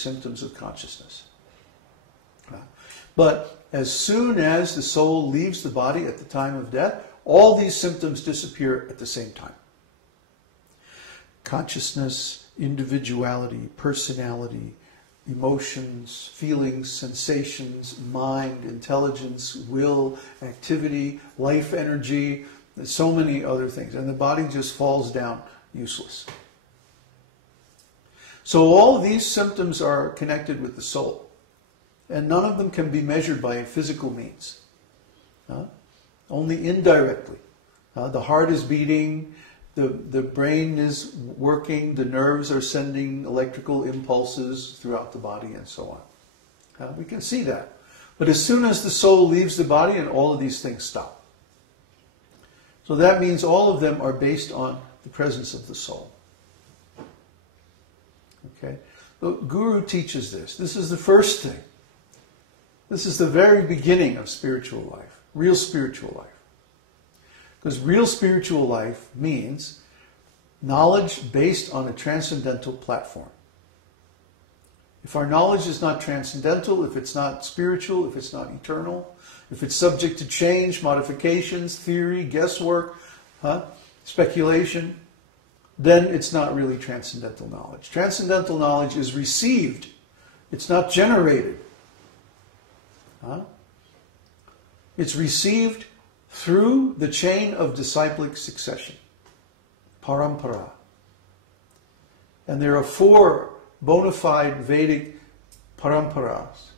symptoms of consciousness. But as soon as the soul leaves the body at the time of death, all these symptoms disappear at the same time. Consciousness, individuality, personality, emotions, feelings, sensations, mind, intelligence, will, activity, life energy, so many other things. And the body just falls down useless. So all of these symptoms are connected with the soul. And none of them can be measured by physical means. Only indirectly. The heart is beating, the brain is working, the nerves are sending electrical impulses throughout the body and so on. We can see that. But as soon as the soul leaves the body, and all of these things stop. So that means all of them are based on the presence of the soul. Okay? The Guru teaches this. This is the first thing. This is the very beginning of spiritual life, real spiritual life. Because real spiritual life means knowledge based on a transcendental platform. If our knowledge is not transcendental, if it's not spiritual, if it's not eternal, if it's subject to change, modifications, theory, guesswork, speculation, then it's not really transcendental knowledge. Transcendental knowledge is received. It's not generated. It's received through the chain of disciplic succession, parampara. And there are 4 bona fide Vedic paramparas.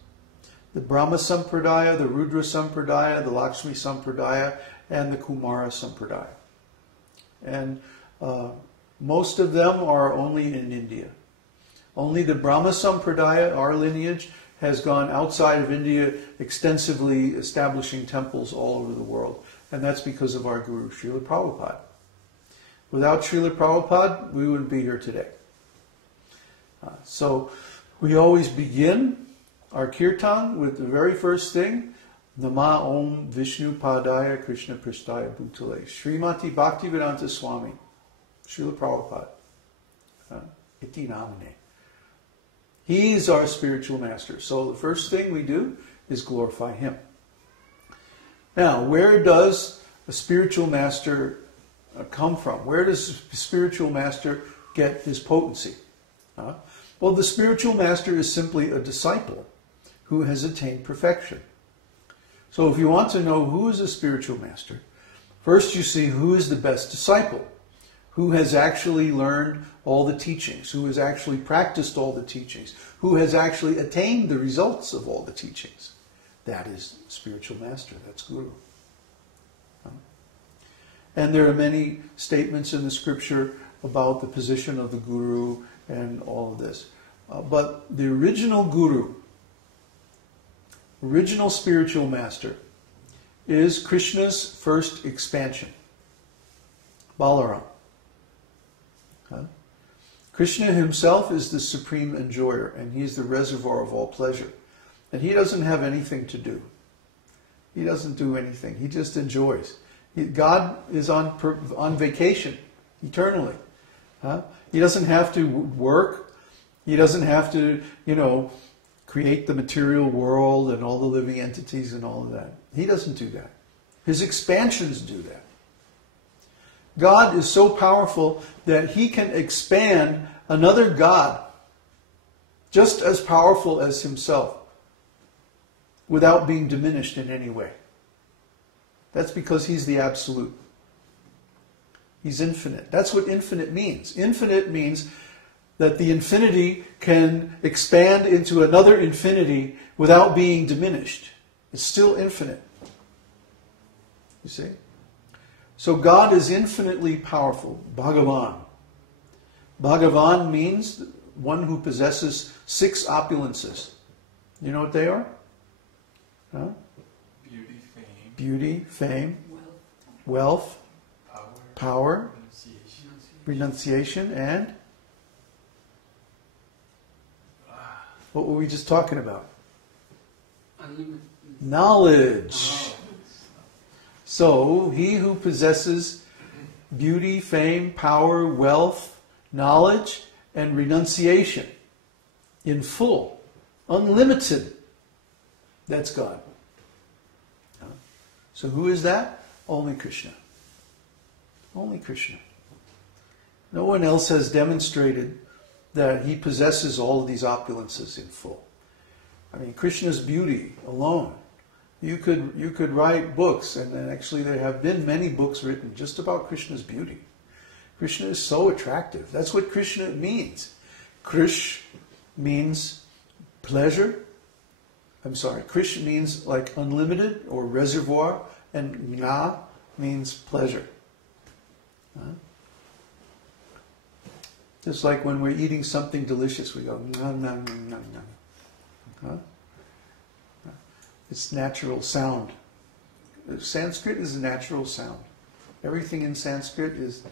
The Brahma Sampradaya, the Rudra Sampradaya, the Lakshmi Sampradaya, and the Kumara Sampradaya. And most of them are only in India. Only the Brahma Sampradaya, our lineage, has gone outside of India, extensively establishing temples all over the world. And that's because of our Guru, Srila Prabhupada. Without Srila Prabhupada, we wouldn't be here today. So we always begin our kirtan with the very first thing, Nama Om Vishnu Padaya Krishna Prasthaya Bhutale, Srimati Bhaktivedanta Swami, Srila Prabhupada, Iti Namane. He is our spiritual master. So the first thing we do is glorify him. Now, where does a spiritual master come from? Where does a spiritual master get his potency? Well, the spiritual master is simply a disciple who has attained perfection. So if you want to know who is a spiritual master, first you see who is the best disciple, who has actually learned all the teachings, who has actually practiced all the teachings, who has actually attained the results of all the teachings. That is spiritual master, that's Guru. And there are many statements in the scripture about the position of the Guru and all of this. But the original Guru, original spiritual master, is Krishna's first expansion, Balarāma. Kṛṣṇa himself is the supreme enjoyer, and he's the reservoir of all pleasure. And he doesn't have anything to do. He doesn't do anything. He just enjoys. God is on vacation eternally. He doesn't have to work. He doesn't have to, create the material world and all the living entities and all of that. He doesn't do that. His expansions do that. God is so powerful that he can expand another God just as powerful as himself without being diminished in any way. That's because he's the absolute. He's infinite. That's what infinite means. Infinite means that the infinity can expand into another infinity without being diminished. It's still infinite. You see? So God is infinitely powerful. Bhagavan. Bhagavan means one who possesses 6 opulences. You know what they are? Beauty, fame, wealth, power, renunciation, and what were we just talking about? Knowledge. So, he who possesses beauty, fame, power, wealth, knowledge, and renunciation. in full, unlimited. That's God. So who is that? Only Kṛṣṇa. Only Kṛṣṇa. No one else has demonstrated that he possesses all of these opulences in full. I mean, Krishna's beauty alone. You could write books, and actually there have been many books written just about Krishna's beauty. Krishna is so attractive. That's what Krishna means. Krish means pleasure. I'm sorry, Krish means like unlimited or reservoir, and na means pleasure. Just like when we're eating something delicious, we go, nom, nom, nom, nom, nom. It's natural sound. Sanskrit is a natural sound. Everything in Sanskrit is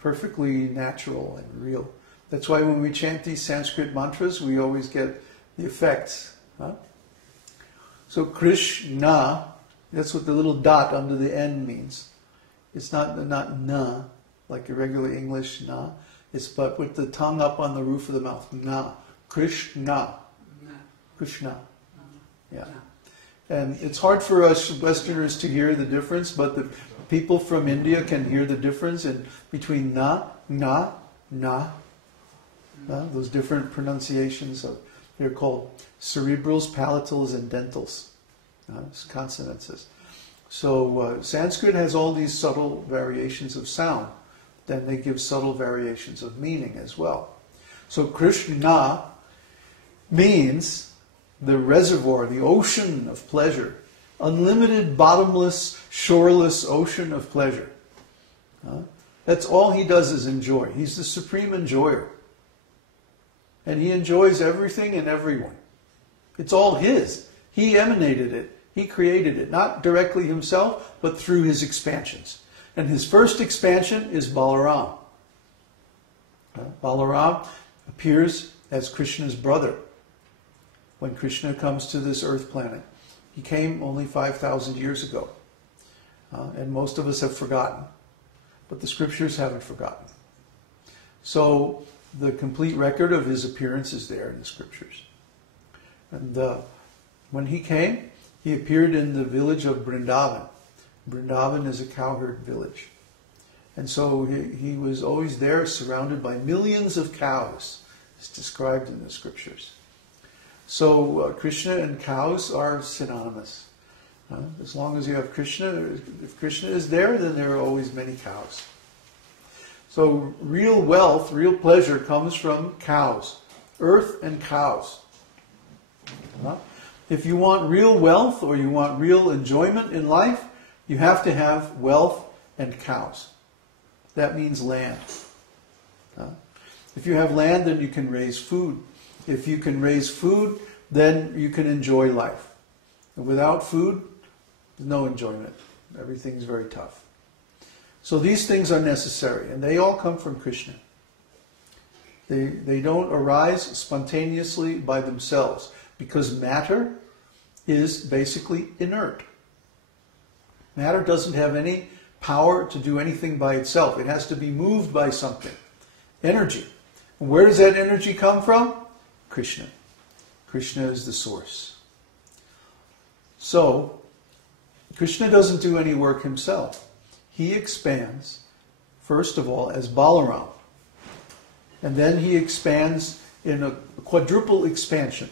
perfectly natural and real. That's why when we chant these Sanskrit mantras, we always get the effects. So Kṛṣṇa, that's what the little dot under the N means. It's not na, like a regular English na. It's but with the tongue up on the roof of the mouth. Na. Kṛṣṇa. Kṛṣṇa. Yeah. And it's hard for us Westerners to hear the difference, but the people from India can hear the difference in between na, na, na. Those different pronunciations. They're called cerebrals, palatals, and dentals. Consonances. So Sanskrit has all these subtle variations of sound. Then they give subtle variations of meaning as well. So Kṛṣṇa means the reservoir, the ocean of pleasure. Unlimited, bottomless, shoreless ocean of pleasure. That's all he does is enjoy. He's the supreme enjoyer. And he enjoys everything and everyone. It's all his. He emanated it. He created it. Not directly himself, but through his expansions. And his first expansion is Balarāma. Balarāma appears as Krishna's brother when Krishna comes to this earth planet. He came only 5,000 years ago. And most of us have forgotten. But the scriptures haven't forgotten. So the complete record of his appearance is there in the scriptures. And when he came, he appeared in the village of Vrindavan. Vrindavan is a cowherd village. And so he was always there surrounded by millions of cows. It's described in the scriptures. So Krishna and cows are synonymous. As long as you have Krishna, if Krishna is there, then there are always many cows. So real wealth, real pleasure comes from cows. Earth and cows. If you want real wealth or you want real enjoyment in life, you have to have wealth and cows. That means land. If you have land, then you can raise food. If you can raise food, then you can enjoy life. And without food, there's no enjoyment. Everything's very tough. So these things are necessary, and they all come from Krishna. They don't arise spontaneously by themselves, because matter is basically inert. Matter doesn't have any power to do anything by itself. It has to be moved by something. Energy. And where does that energy come from? Krishna. Krishna is the source. So, Krishna doesn't do any work himself. He expands, first of all, as Balarāma. And then he expands in a quadruple expansion.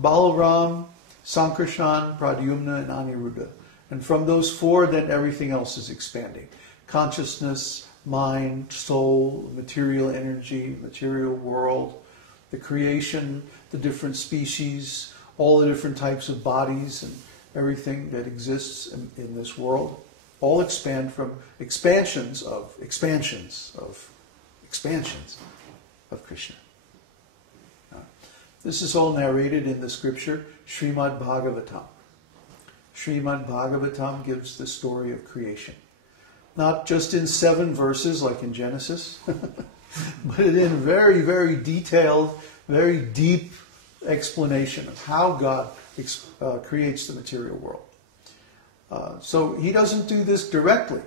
Balarāma, Sankarshan, Pradyumna, and Aniruddha. And from those four, then everything else is expanding. Consciousness, mind, soul, material energy, material world, the creation, the different species, all the different types of bodies and everything that exists in this world, all expand from expansions of Krishna. This is all narrated in the scripture, Srimad Bhagavatam. Srimad Bhagavatam gives the story of creation. Not just in 7 verses like in Genesis, but in very, very detailed, very deep explanation of how God creates the material world. So he doesn't do this directly.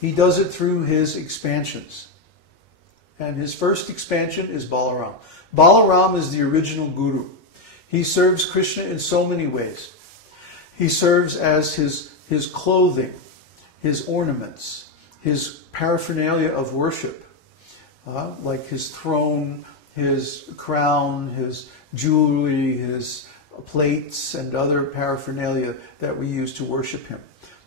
He does it through his expansions. And his first expansion is Balarāma. Balarāma is the original guru. He serves Krishna in so many ways. He serves as his clothing, his ornaments, his paraphernalia of worship, like his throne, his crown, his jewelry, his plates, and other paraphernalia that we use to worship him.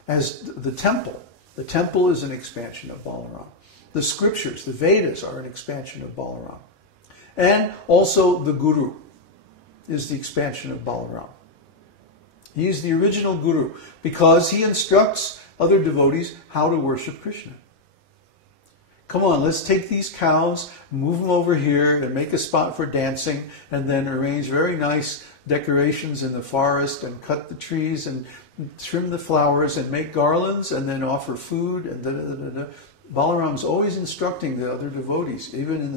As the temple is an expansion of Balarāma. The scriptures, the Vedas, are an expansion of Balarāma. And also the Guru is the expansion of Balarāma. He is the original Guru because he instructs other devotees how to worship Krishna. Come on, let's take these cows, move them over here, and make a spot for dancing, and then arrange very nice decorations in the forest, and cut the trees, and trim the flowers, and make garlands, and then offer food, and da-da-da-da-da. Balarāma's always instructing the other devotees, even in the